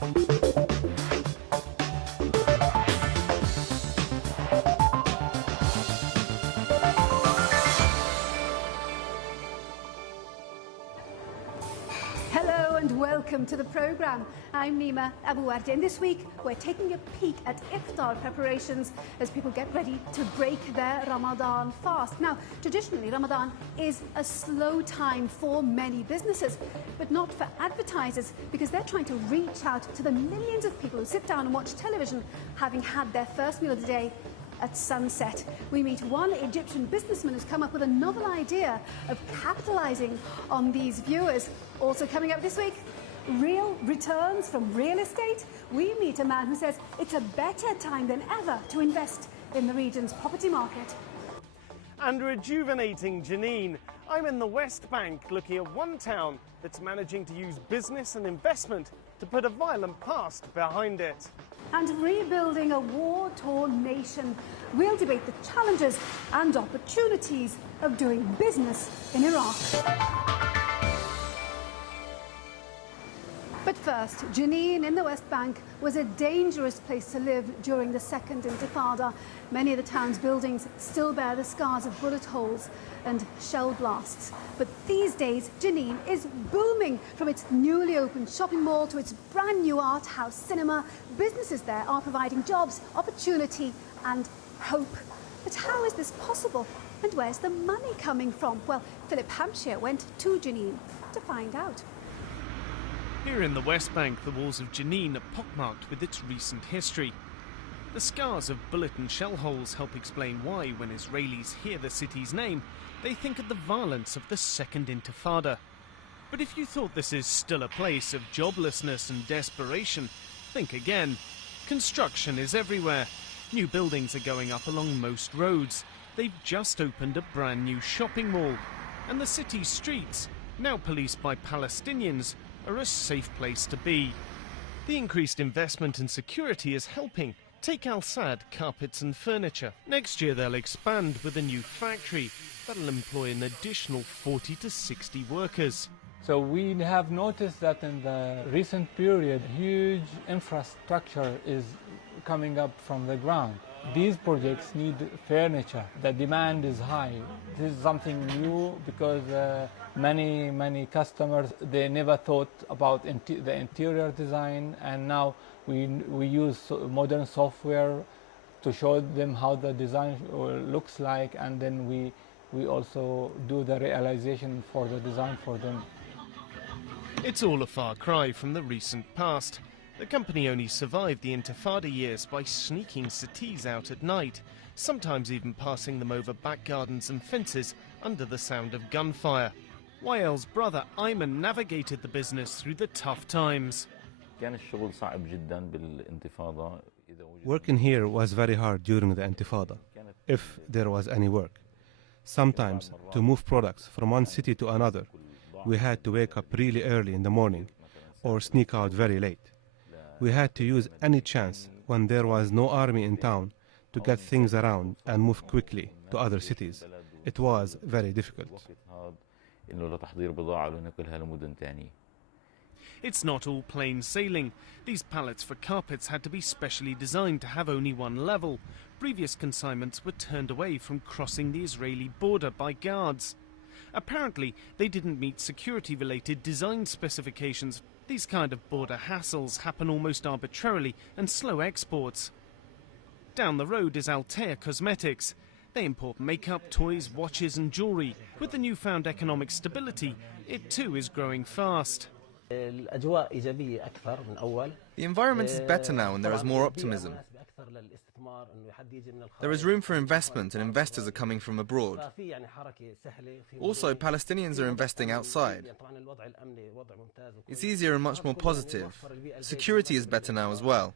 Hello and welcome to the programme. I'm Nima Abu-Wardi, and this week we're taking a peek at iftar preparations as people get ready to break their Ramadan fast. Now, traditionally Ramadan is a slow time for many businesses, but not for advertisers, because they're trying to reach out to the millions of people who sit down and watch television having had their first meal of the day at sunset. We meet one Egyptian businessman who's come up with a novel idea of capitalising on these viewers. Also coming up this week, real returns from real estate. We meet a man who says it's a better time than ever to invest in the region's property market. And rejuvenating Jenin. I'm in the West Bank looking at one town that's managing to use business and investment to put a violent past behind it. And rebuilding a war-torn nation. We'll debate the challenges and opportunities of doing business in Iraq. But first, Jenin in the West Bank was a dangerous place to live during the Second Intifada. Many of the town's buildings still bear the scars of bullet holes and shell blasts. But these days, Jenin is booming. From its newly opened shopping mall to its brand new art house cinema, businesses there are providing jobs, opportunity and hope. But how is this possible? And where's the money coming from? Well, Philip Hampshire went to Jenin to find out. Here in the West Bank, the walls of Jenin are pockmarked with its recent history. The scars of bullet and shell holes help explain why, when Israelis hear the city's name, they think of the violence of the Second Intifada. But if you thought this is still a place of joblessness and desperation, think again. Construction is everywhere. New buildings are going up along most roads. They've just opened a brand new shopping mall. And the city's streets, now policed by Palestinians, are a safe place to be. The increased investment and security is helping. Take Al Saad Carpets and Furniture. Next year they'll expand with a new factory that'll employ an additional 40 to 60 workers. So we have noticed that in the recent period, huge infrastructure is coming up from the ground. These projects need furniture. The demand is high. This is something new because many customers, they never thought about the interior design, and now we use modern software to show them how the design looks like, and then we also do the realization for the design for them. It's all a far cry from the recent past. The company only survived the Intifada years by sneaking settees out at night, sometimes even passing them over back gardens and fences under the sound of gunfire. Wael's brother Ayman navigated the business through the tough times. Working here was very hard during the Intifada, if there was any work. Sometimes, to move products from one city to another, we had to wake up really early in the morning or sneak out very late. We had to use any chance when there was no army in town to get things around and move quickly to other cities. It was very difficult. It's not all plain sailing. These pallets for carpets had to be specially designed to have only one level. Previous consignments were turned away from crossing the Israeli border by guards. Apparently, they didn't meet security-related design specifications. These kind of border hassles happen almost arbitrarily and slow exports. Down the road is Altea Cosmetics. They import makeup, toys, watches and jewellery. With the newfound economic stability, it too is growing fast. The environment is better now and there is more optimism. There is room for investment and investors are coming from abroad. Also, Palestinians are investing outside. It's easier and much more positive. Security is better now as well.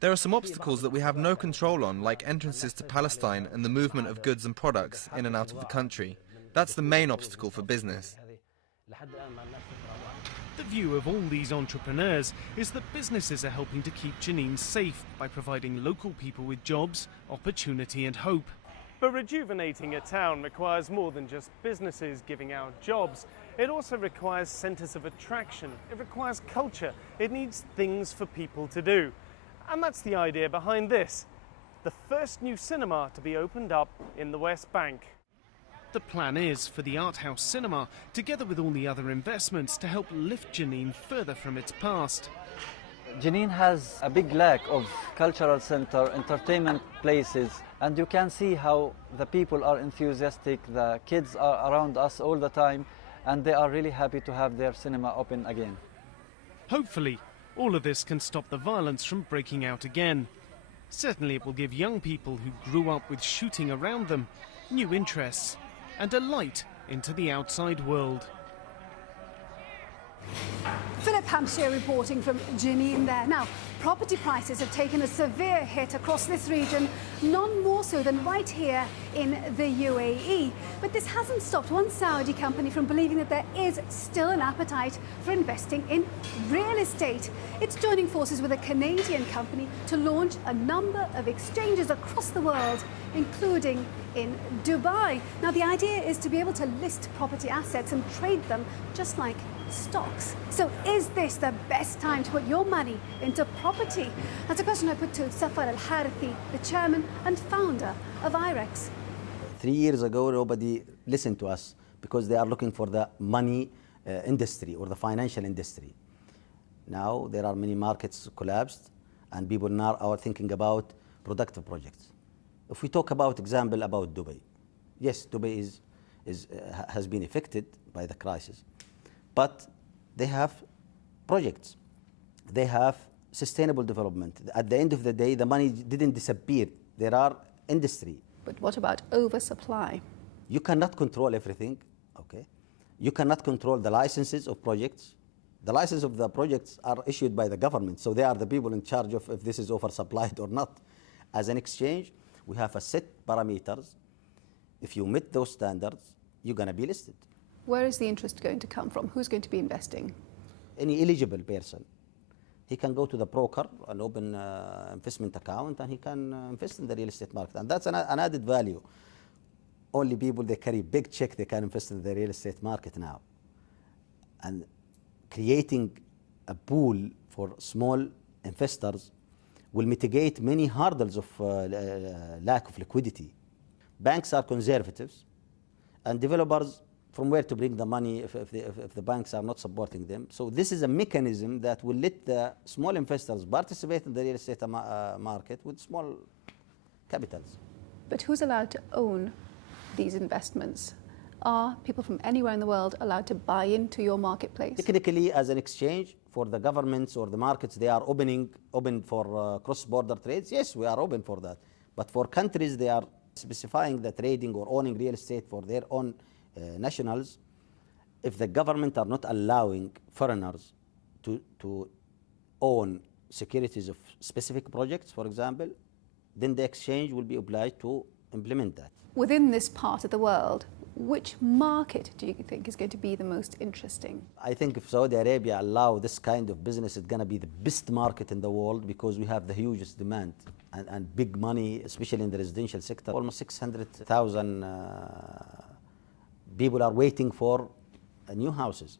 There are some obstacles that we have no control on, like entrances to Palestine and the movement of goods and products in and out of the country. That's the main obstacle for business. The view of all these entrepreneurs is that businesses are helping to keep Jenin safe by providing local people with jobs, opportunity and hope. But rejuvenating a town requires more than just businesses giving out jobs. It also requires centres of attraction. It requires culture. It needs things for people to do. And that's the idea behind this, the first new cinema to be opened up in the West Bank. The plan is for the Art House Cinema, together with all the other investments, to help lift Jenin further from its past. Jenin has a big lack of cultural center, entertainment places, and you can see how the people are enthusiastic. The kids are around us all the time, and they are really happy to have their cinema open again. Hopefully, all of this can stop the violence from breaking out again. Certainly it will give young people who grew up with shooting around them new interests and a light into the outside world. Philip Hampshire reporting from Jenin there. Now, property prices have taken a severe hit across this region, none more so than right here in the UAE. But this hasn't stopped one Saudi company from believing that there is still an appetite for investing in real estate. It's joining forces with a Canadian company to launch a number of exchanges across the world, including in Dubai. Now, the idea is to be able to list property assets and trade them just like stocks. So is this the best time to put your money into property? That's a question I put to Safar Al-Harithi, the chairman and founder of IREX. 3 years ago, nobody listened to us because they are looking for the money industry or the financial industry. Now there are many markets collapsed and people now are thinking about productive projects. If we talk about example about Dubai, yes, Dubai has been affected by the crisis, but they have projects, they have sustainable development. At the end of the day, the money didn't disappear. There are industry. But what about oversupply? You cannot control everything, okay? You cannot control the licenses of projects. The licenses of the projects are issued by the government, so they are the people in charge of if this is oversupplied or not. As an exchange, we have a set parameters. If you meet those standards, you're going to be listed. Where is the interest going to come from? Who's going to be investing? Any eligible person. He can go to the broker and open an investment account and he can invest in the real estate market. And that's an added value. Only people that carry big check, they can invest in the real estate market now. And creating a pool for small investors will mitigate many hurdles of lack of liquidity. Banks are conservatives and developers from where to bring the money if the banks are not supporting them. So this is a mechanism that will let the small investors participate in the real estate market with small capitals. But who's allowed to own these investments? Are people from anywhere in the world allowed to buy into your marketplace? Technically, as an exchange, for the governments or the markets, they are open for cross-border trades. Yes, we are open for that. But for countries, they are specifying the trading or owning real estate for their own nationals. If the government are not allowing foreigners to own securities of specific projects, for example, then the exchange will be obliged to implement that. Within this part of the world, which market do you think is going to be the most interesting? I think if Saudi Arabia allow this kind of business, it's going to be the best market in the world because we have the hugest demand and big money, especially in the residential sector. Almost 600,000 people are waiting for new houses.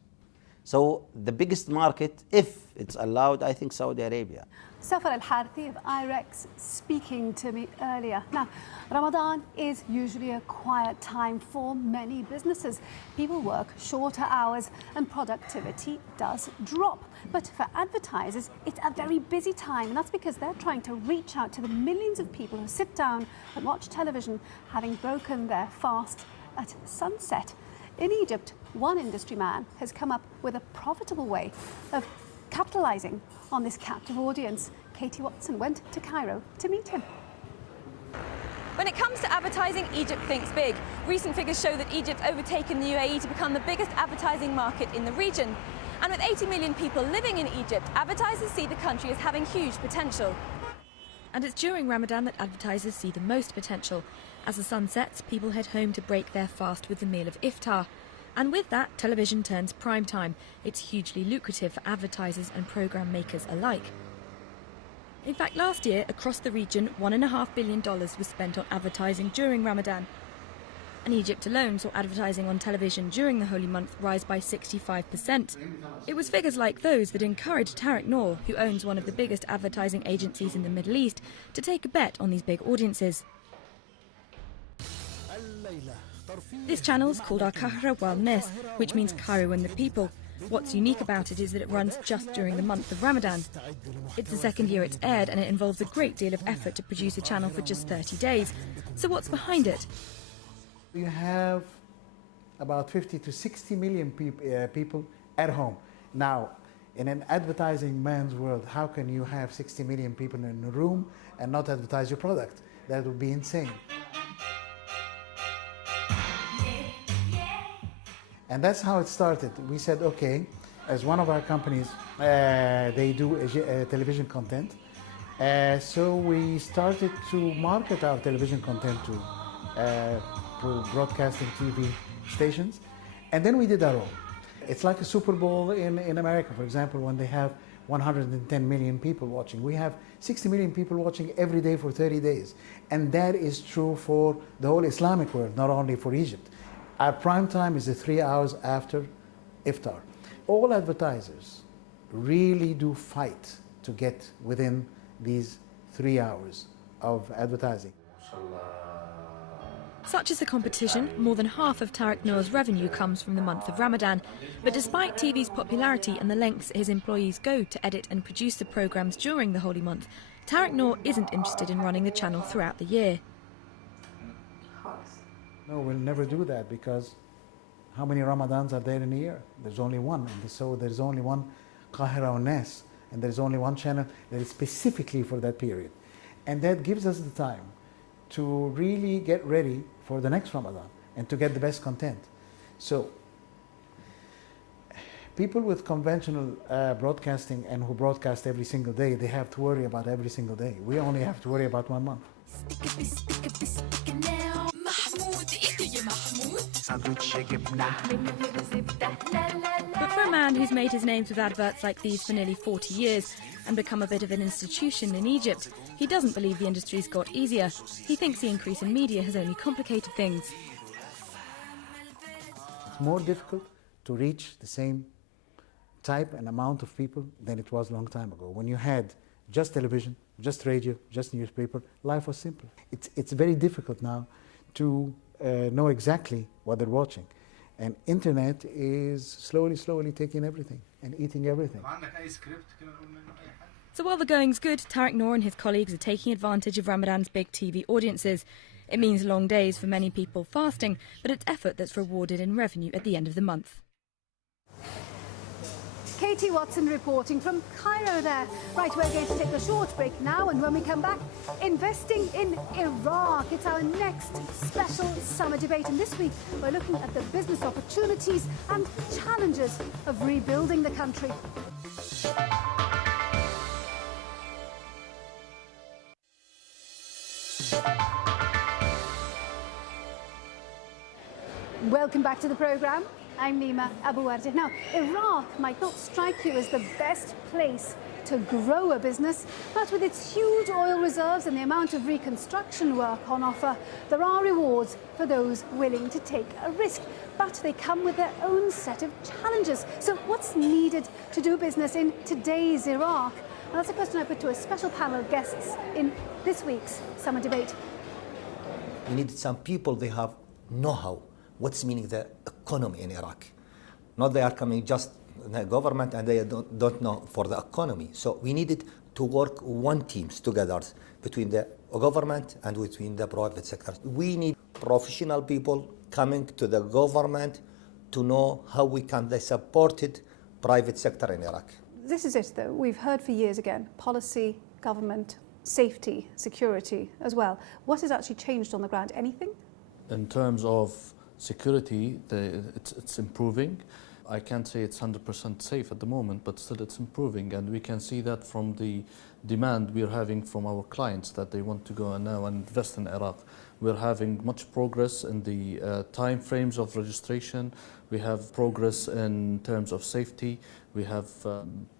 So the biggest market, if it's allowed, I think Saudi Arabia. Safar Al-Harithi of IREX speaking to me earlier. Now, Ramadan is usually a quiet time for many businesses. People work shorter hours and productivity does drop. But for advertisers, it's a very busy time, and that's because they're trying to reach out to the millions of people who sit down and watch television, having broken their fast at sunset. In Egypt, one industry man has come up with a profitable way of capitalizing on this captive audience. Katie Watson went to Cairo to meet him. When it comes to advertising, Egypt thinks big. Recent figures show that Egypt's overtaken the UAE to become the biggest advertising market in the region. And with 80 million people living in Egypt, advertisers see the country as having huge potential. And it's during Ramadan that advertisers see the most potential. As the sun sets, people head home to break their fast with the meal of iftar. And with that, television turns prime time. It's hugely lucrative for advertisers and programme makers alike. In fact, last year, across the region, $1.5 billion was spent on advertising during Ramadan. and Egypt alone saw advertising on television during the holy month rise by 65%. It was figures like those that encouraged Tarek Noor, who owns one of the biggest advertising agencies in the Middle East, to take a bet on these big audiences. This channel is called Al-Kahra wal-Nas, which means Cairo and the people. What's unique about it is that it runs just during the month of Ramadan. It's the second year it's aired, and it involves a great deal of effort to produce a channel for just 30 days. So what's behind it? You have about 50 to 60 million people at home. Now, in an advertising man's world, how can you have 60 million people in a room and not advertise your product? That would be insane. And that's how it started. We said, okay, as one of our companies, they do television content. So we started to market our television content to broadcasting TV stations. And then we did our own. It's like a Super Bowl in America, for example, when they have 110 million people watching. We have 60 million people watching every day for 30 days. And that is true for the whole Islamic world, not only for Egypt. Our prime time is the 3 hours after iftar. All advertisers really do fight to get within these 3 hours of advertising. Such is the competition, more than half of Tarek Noor's revenue comes from the month of Ramadan. But despite TV's popularity and the lengths his employees go to edit and produce the programmes during the holy month, Tarek Noor isn't interested in running the channel throughout the year. No, we'll never do that, because how many Ramadans are there in a year? There's only one, and so there's only one Kahira wal-Nas, and there's only one channel that is specifically for that period. And that gives us the time to really get ready for the next Ramadan and to get the best content. So people with conventional broadcasting and who broadcast every single day, they have to worry about every single day. We only have to worry about 1 month. But for a man who's made his name with adverts like these for nearly 40 years and become a bit of an institution in Egypt, he doesn't believe the industry's got easier. He thinks the increase in media has only complicated things. It's more difficult to reach the same type and amount of people than it was a long time ago. When you had just television, just radio, just newspaper, life was simple. It's very difficult now to know exactly what they're watching. And internet is slowly taking everything and eating everything. So while the going's good, Tarek Noor and his colleagues are taking advantage of Ramadan's big TV audiences. It means long days for many people fasting, but it's effort that's rewarded in revenue at the end of the month. Katie Watson reporting from Cairo there. Right, we're going to take a short break now, and when we come back, investing in Iraq. It's our next special summer debate, and this week we're looking at the business opportunities and challenges of rebuilding the country. Welcome back to the programme. I'm Nima Abu Warjeh. Now, Iraq might not strike you as the best place to grow a business, but with its huge oil reserves and the amount of reconstruction work on offer, there are rewards for those willing to take a risk. But they come with their own set of challenges. So what's needed to do business in today's Iraq? Well, that's a question I put to a special panel of guests in this week's Summer Debate. We need some people, they have know-how. What's meaning the economy in Iraq? Not they are coming just the government and they don't know for the economy. So we needed to work one teams together between the government and between the private sector. We need professional people coming to the government to know how we can support private sector in Iraq. This is it, though. We've heard for years again, policy, government, safety, security as well. What has actually changed on the ground? Anything? In terms of security, it's improving. I can't say it's 100% safe at the moment, but still it's improving, and we can see that from the demand we're having from our clients that they want to go now and invest in Iraq. We're having much progress in the time frames of registration. We have progress in terms of safety. We have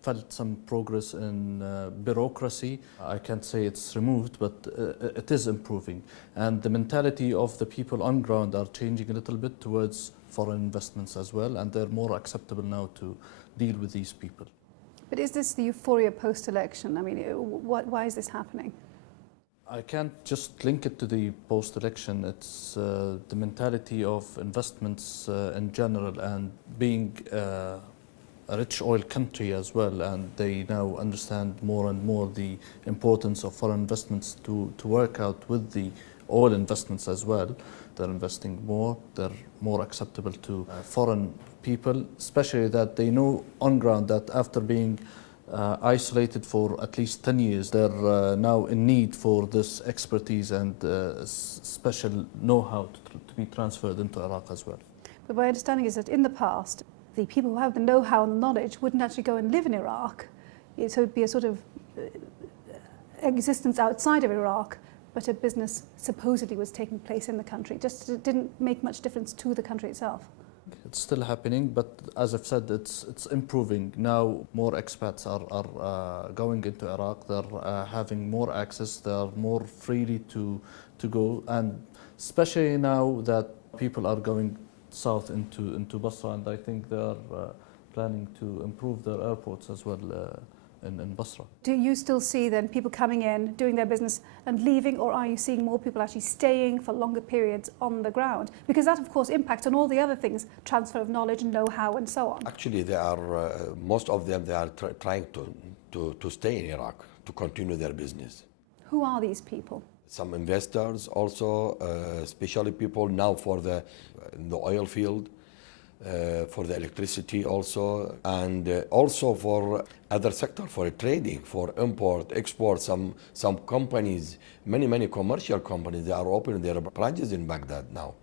felt some progress in bureaucracy. I can't say it's removed, but it is improving. And the mentality of the people on ground are changing a little bit towards foreign investments as well, and they're more acceptable now to deal with these people. But is this the euphoria post-election? I mean, why is this happening? I can't just link it to the post-election. It's the mentality of investments in general, and being a rich oil country as well, and they now understand more and more the importance of foreign investments to work out with the oil investments as well. They're investing more, they're more acceptable to foreign people, especially that they know on ground that after being isolated for at least 10 years, they're now in need for this expertise and special know-how to be transferred into Iraq as well. But my understanding is that in the past, the people who have the know-how and the knowledge wouldn't actually go and live in Iraq. So it would be a sort of existence outside of Iraq, but a business supposedly was taking place in the country. Just it didn't make much difference to the country itself. It's still happening, but as I've said, it's improving. Now more expats are going into Iraq. They're having more access. They're more freely to go, and especially now that people are going south into Basra, and I think they are planning to improve their airports as well in Basra. Do you still see then people coming in, doing their business and leaving, or are you seeing more people actually staying for longer periods on the ground? Because that, of course, impacts on all the other things, transfer of knowledge and know-how and so on. Actually, they are, most of them, they are trying to stay in Iraq, to continue their business. Who are these people? Some investors, also, especially people now for the oil field, for the electricity also, and also for other sector, for trading, for import, export. Some companies, many commercial companies, they are opening their branches in Baghdad now.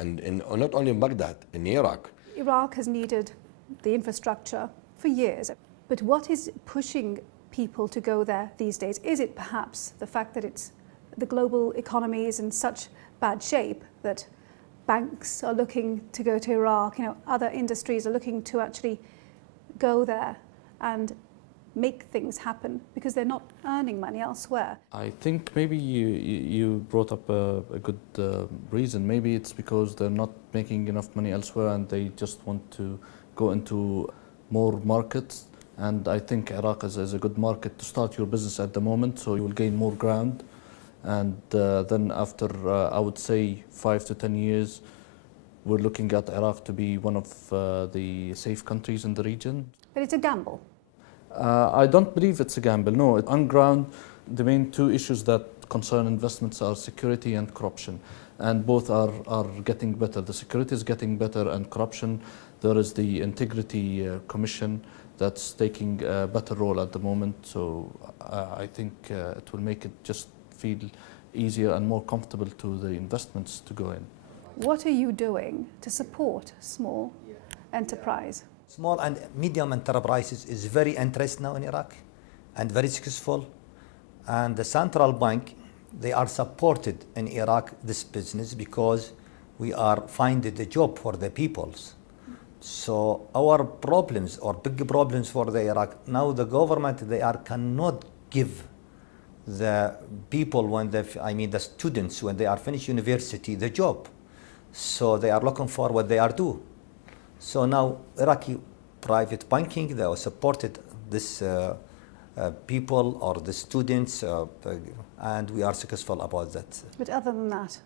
And not only in Baghdad, in Iraq. Iraq has needed the infrastructure for years. But what is pushing people to go there these days? Is it perhaps the fact that the global economy is in such bad shape that banks are looking to go to Iraq, other industries are looking to actually go there and make things happen because they're not earning money elsewhere? I think maybe you brought up a good reason. Maybe it's because they're not making enough money elsewhere and they just want to go into more markets. And I think Iraq is a good market to start your business at the moment, so you will gain more ground. And then after, I would say, 5 to 10 years, we're looking at Iraq to be one of the safe countries in the region. But it's a gamble. I don't believe it's a gamble, no. On ground, the main two issues that concern investments are security and corruption. And both are getting better. The security is getting better, and corruption, there is the Integrity Commission that's taking a better role at the moment. So I think it will make it just feel easier and more comfortable to the investments to go in. What are you doing to support small enterprise? Small and medium enterprises is very interested now in Iraq and very successful. And the central bank, they are supported in Iraq, this business, because we are finding the job for the peoples. So our problems, or big problems for the Iraq, now the government, cannot give the people the students when they are finished university, the job. So they are looking for what they are doing. So now Iraqi private banking, they have supported this people or the students, and we are successful about that. But other than that,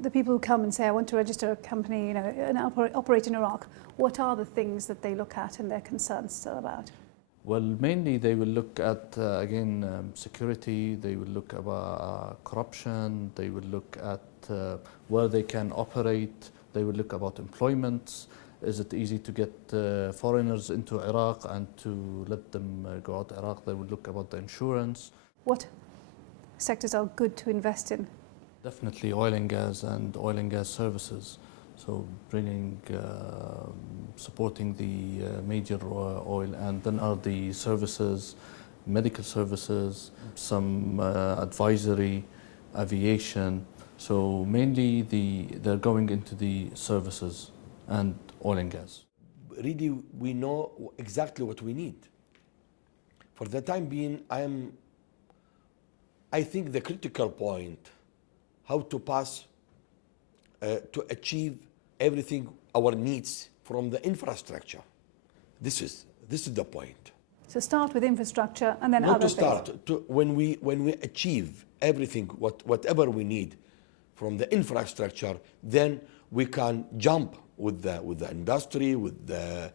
the people who come and say, I want to register a company, and operate in Iraq, what are the things that they look at and their concerns still about? Well, mainly they will look at, again, security, they will look about corruption, they will look at where they can operate, they will look about employment. Is it easy to get foreigners into Iraq and to let them go out of Iraq? They will look about the insurance. What sectors are good to invest in? Definitely oil and gas services. So bringing, supporting the major oil, and then are the services, medical services, some advisory, aviation. So mainly they're going into the services, and oil and gas. Really, we know exactly what we need. For the time being, I think the critical point, how to pass to achieve everything our needs from the infrastructure. This is the point. So start with infrastructure and then Not other to start, things. when we achieve everything, whatever we need from the infrastructure, then we can jump with the industry, with the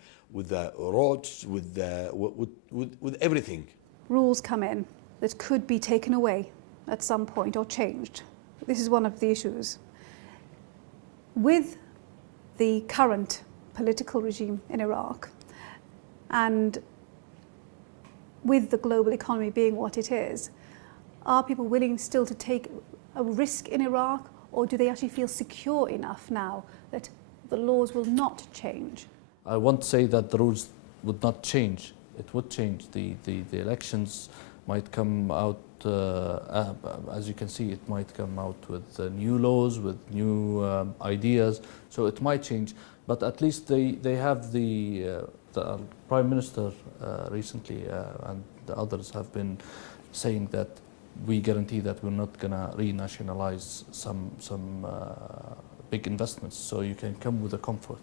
roads, with everything. Rules come in that could be taken away at some point or changed. This is one of the issues. With the current political regime in Iraq and with the global economy being what it is, are people willing still to take a risk in Iraq, or do they actually feel secure enough now that the laws will not change? I won't say that the rules would not change. It would change. The elections might come out, as you can see, it might come out with new laws, with new ideas, so it might change. But at least they have the Prime Minister recently and the others have been saying that we guarantee that we're not going to renationalize some big investments, so you can come with a comfort.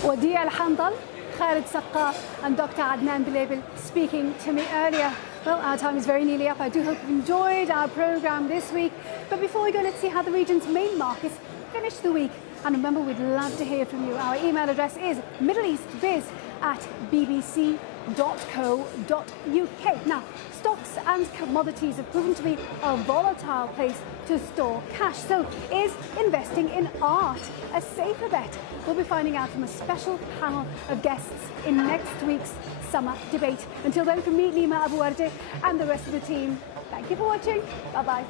Wadea Al-Handal, Khalid Saqaf and Dr. Adnan Bilabel speaking to me earlier. Well, our time is very nearly up. I do hope you enjoyed our programme this week. But before we go, let's see how the region's main markets finished the week. And remember, we'd love to hear from you. Our email address is middleeastbiz@bbc.co.uk. Now, stocks and commodities have proven to be a volatile place to store cash. So is investing in art a safer bet? We'll be finding out from a special panel of guests in next week's summer debate. Until then, from me, Nima Abu Wardi, and the rest of the team, thank you for watching. Bye-bye.